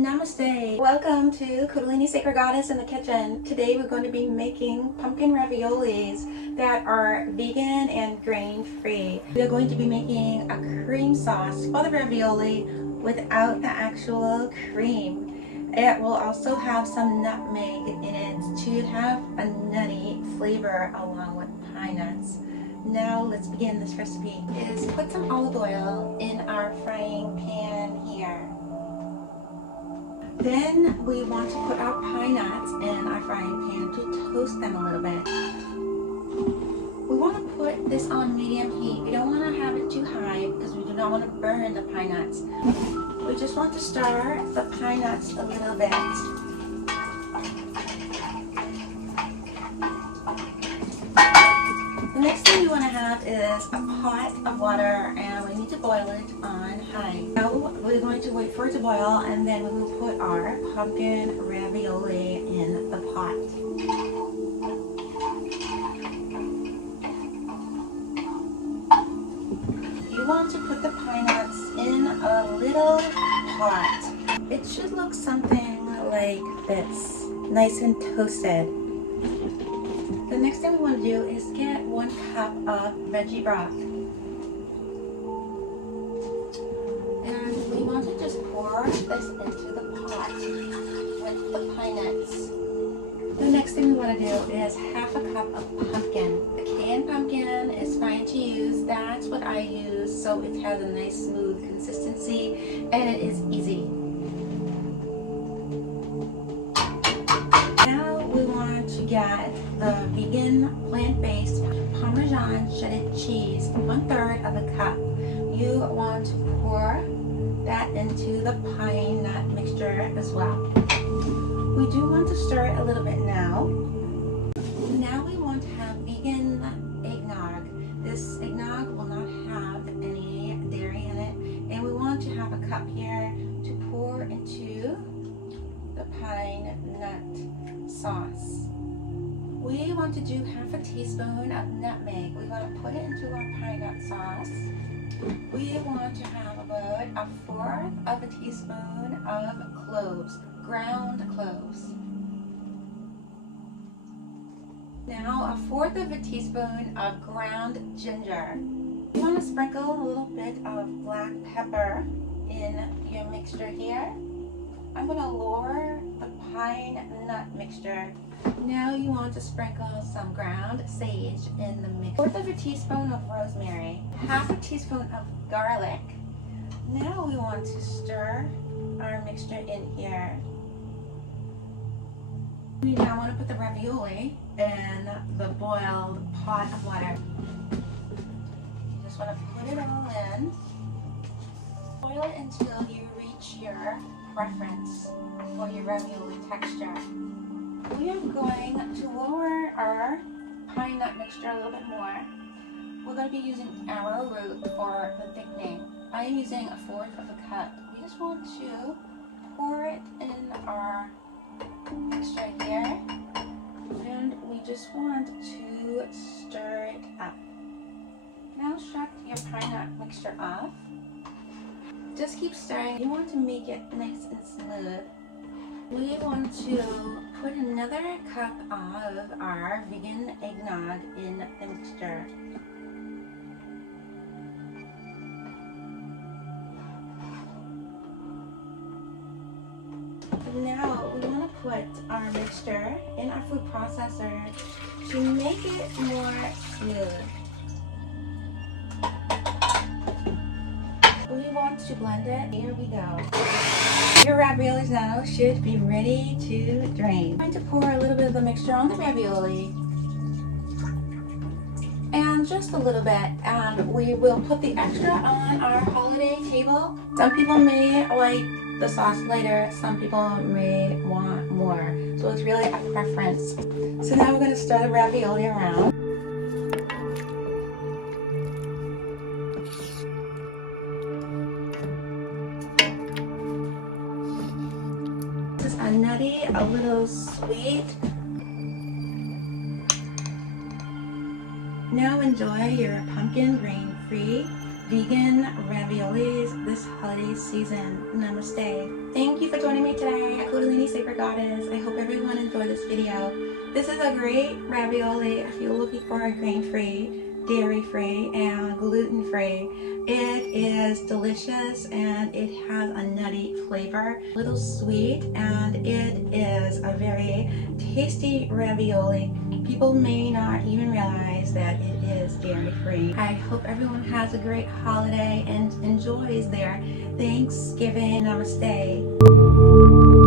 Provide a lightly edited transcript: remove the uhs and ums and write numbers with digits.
Namaste. Welcome to Kundalini Sacred Goddess in the kitchen. Today we're going to be making pumpkin raviolis that are vegan and grain-free. We are going to be making a cream sauce for the ravioli without the actual cream. It will also have some nutmeg in it to have a nutty flavor along with pine nuts. Now let's begin this recipe. Is put some olive oil in our frying pan here. Then we want to put our pine nuts in our frying pan to toast them a little bit. We want to put this on medium heat. We don't want to have it too high because we do not want to burn the pine nuts. We just want to stir the pine nuts a little bit. The next thing you want to have is a pot of water, and we need to boil it on high. Now we're going to wait for it to boil, and then we will put our pumpkin ravioli in the pot. You want to put the pine nuts in a little pot. It should look something like this, nice and toasted. The next thing we want to do is get 1 cup of veggie broth. And we want to just pour this into the pot with the pine nuts. The next thing we want to do is half a cup of pumpkin. The canned pumpkin is fine to use. That's what I use, so it has a nice smooth consistency and it is easy. Now we want to get the vegan plant-based Parmesan shredded cheese, 1/3 of a cup. You want to pour that into the pine nut mixture as well. We do want to stir it a little bit now. Now we want to have vegan eggnog. This eggnog will not have any dairy in it, and we want to have a cup here to pour into the pine nut sauce. We want to do half a teaspoon of nutmeg. We want to put it into our pine nut sauce. We want to have about 1/4 of a teaspoon of cloves, ground cloves. Now 1/4 of a teaspoon of ground ginger. You want to sprinkle a little bit of black pepper in your mixture here. I'm going to lower the pine nut mixture. Now you want to sprinkle some ground sage in the mix. 1/4 of a teaspoon of rosemary, 1/2 a teaspoon of garlic. Now we want to stir our mixture in here. We now want to put the ravioli in the boiled pot of water. You just want to put it all in. Boil it until you reach your preference for your ravioli texture. We are going to lower our pine nut mixture a little bit more. We're going to be using arrowroot for the thickening. I am using 1/4 of a cup. We just want to pour it in our mixture here, and we just want to stir it up. Now shut your pine nut mixture off. Just keep stirring. You want to make it nice and smooth. We want to put another cup of our vegan eggnog in the mixture. Now we want to put our mixture in our food processor to make it more smooth. We want to blend it. Here we go. Your raviolis now should be ready to drain. I'm going to pour a little bit of the mixture on the ravioli, and just a little bit, and we will put the extra on our holiday table. Some people may like the sauce lighter, some people may want more, so it's really a preference. So now we're going to stir the ravioli around. This is a nutty, a little sweet. Now enjoy your pumpkin grain-free vegan raviolis this holiday season. Namaste. Thank you for joining me today at Kundalini Sacred Goddess. I hope everyone enjoyed this video. This is a great ravioli if you're looking for a grain-free, dairy-free, and gluten-free. It is delicious and it has a nutty flavor, a little sweet, and it is a very tasty ravioli. People may not even realize that it is dairy-free. I hope everyone has a great holiday and enjoys their Thanksgiving. Namaste.